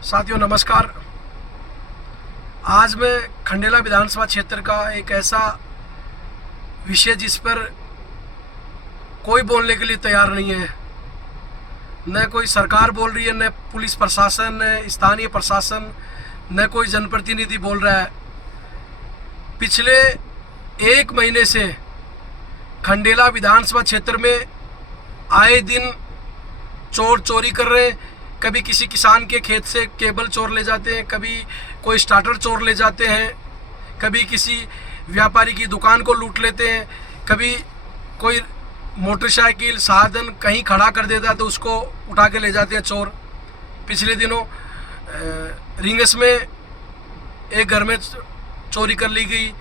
साथियों नमस्कार। आज मैं खंडेला विधानसभा क्षेत्र का एक ऐसा विषय जिस पर कोई बोलने के लिए तैयार नहीं है। न कोई सरकार बोल रही है, न पुलिस प्रशासन, न स्थानीय प्रशासन, न कोई जनप्रतिनिधि बोल रहा है। पिछले एक महीने से खंडेला विधानसभा क्षेत्र में आए दिन चोर चोरी कर रहे हैं। कभी किसी किसान के खेत से केबल चोर ले जाते हैं, कभी कोई स्टार्टर चोर ले जाते हैं, कभी किसी व्यापारी की दुकान को लूट लेते हैं, कभी कोई मोटरसाइकिल साधन कहीं खड़ा कर देता है तो उसको उठा के ले जाते हैं चोर। पिछले दिनों रिंगस में एक घर में चोरी कर ली गई।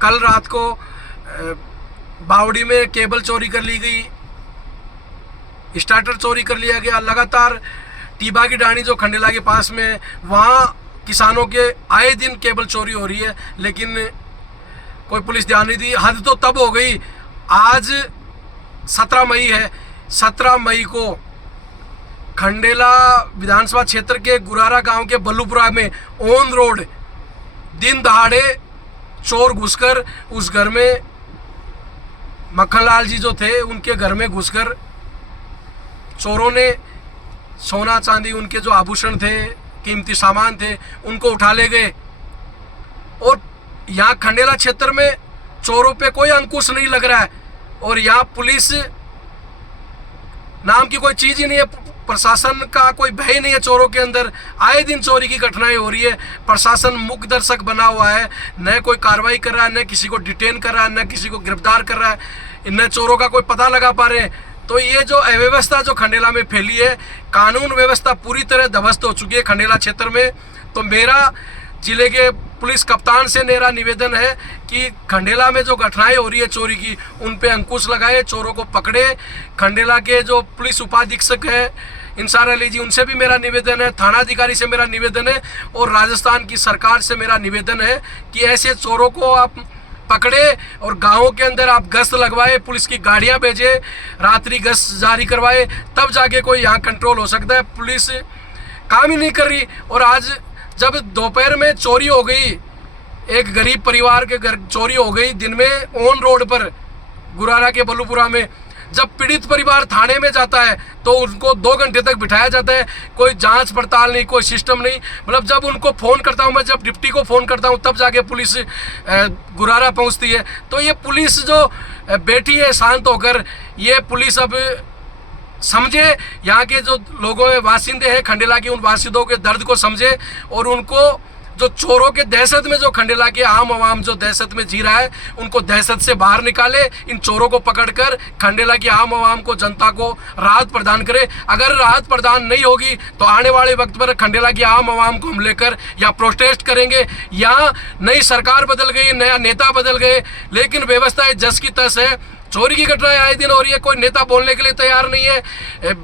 कल रात को बावड़ी में केबल चोरी कर ली गई, स्टार्टर चोरी कर लिया गया। लगातार टीबा की डाणी जो खंडेला के पास में, वहाँ किसानों के आए दिन केबल चोरी हो रही है, लेकिन कोई पुलिस ध्यान नहीं दी। हद तो तब हो गई, आज 17 मई है। 17 मई को खंडेला विधानसभा क्षेत्र के गुरारा गांव के बल्लूपुरा में ऑन रोड दिन दहाड़े चोर घुसकर उस घर में, मक्खनलाल जी जो थे उनके घर में घुसकर चोरों ने सोना चांदी, उनके जो आभूषण थे, कीमती सामान थे, उनको उठा ले गए। और यहाँ खंडेला क्षेत्र में चोरों पे कोई अंकुश नहीं लग रहा है और यहाँ पुलिस नाम की कोई चीज ही नहीं है। प्रशासन का कोई भय नहीं है चोरों के अंदर। आए दिन चोरी की घटनाएं हो रही है। प्रशासन मूक दर्शक बना हुआ है, न कोई कार्रवाई कर रहा है, न किसी को डिटेन कर रहा है, न किसी को गिरफ्तार कर रहा है, न चोरों का कोई पता लगा पा रहे हैं। तो ये जो अव्यवस्था जो खंडेला में फैली है, कानून व्यवस्था पूरी तरह ध्वस्त हो चुकी है खंडेला क्षेत्र में। तो मेरा जिले के पुलिस कप्तान से मेरा निवेदन है कि खंडेला में जो घटनाएं हो रही है चोरी की, उन पे अंकुश लगाए, चोरों को पकड़े। खंडेला के जो पुलिस उपाधीक्षक है इंसार अली जी, उनसे भी मेरा निवेदन है, थानाधिकारी से मेरा निवेदन है और राजस्थान की सरकार से मेरा निवेदन है कि ऐसे चोरों को आप पकड़े और गांवों के अंदर आप गश्त लगवाए, पुलिस की गाड़ियां भेजे, रात्रि गश्त जारी करवाए, तब जाके कोई यहाँ कंट्रोल हो सकता है। पुलिस काम ही नहीं कर रही। और आज जब दोपहर में चोरी हो गई, एक गरीब परिवार के घर चोरी हो गई दिन में ऑन रोड पर गुरारा के बल्लूपुरा में, जब पीड़ित परिवार थाने में जाता है तो उनको 2 घंटे तक बिठाया जाता है। कोई जांच पड़ताल नहीं, कोई सिस्टम नहीं। मतलब जब उनको फ़ोन करता हूँ मैं, जब डिप्टी को फ़ोन करता हूँ, तब जाके पुलिस गुरारा पहुँचती है। तो ये पुलिस जो बैठी है शांत होकर, ये पुलिस अब समझे, यहाँ के जो लोगों में वासिंदे हैं खंडेला के, उन वासिंदों के दर्द को समझे और उनको जो चोरों के दहशत में, जो खंडेला के आम आवाम जो दहशत में जी रहा है, उनको दहशत से बाहर निकाले। इन चोरों को पकड़कर खंडेला की आम आवाम को, जनता को राहत प्रदान करे। अगर राहत प्रदान नहीं होगी तो आने वाले वक्त पर खंडेला की आम आवाम को हम लेकर या प्रोटेस्ट करेंगे। यहाँ नई सरकार बदल गई, नया नेता बदल गए, लेकिन व्यवस्था जस की तस है। चोरी की घटनाएं आए दिन हो रही है, कोई नेता बोलने के लिए तैयार नहीं है।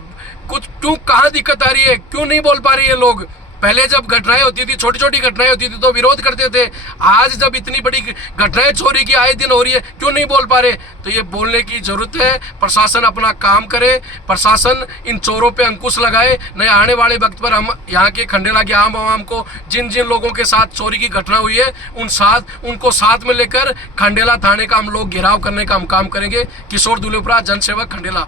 कुछ क्यों, कहाँ दिक्कत आ रही है, क्यों नहीं बोल पा रही है लोग? पहले जब घटनाएं होती थी, छोटी छोटी घटनाएं होती थी तो विरोध करते थे। आज जब इतनी बड़ी घटनाएं चोरी की आए दिन हो रही है, क्यों नहीं बोल पा रहे? तो ये बोलने की जरूरत है। प्रशासन अपना काम करे, प्रशासन इन चोरों पे अंकुश लगाए। नहीं आने वाले वक्त पर हम यहाँ के खंडेला के आम आवाम को, जिन जिन लोगों के साथ चोरी की घटना हुई है, उनको साथ में लेकर खंडेला थाने का हम लोग घेराव करने का हम काम करेंगे। किशोर दुलेपुरा, जनसेवक, खंडेला।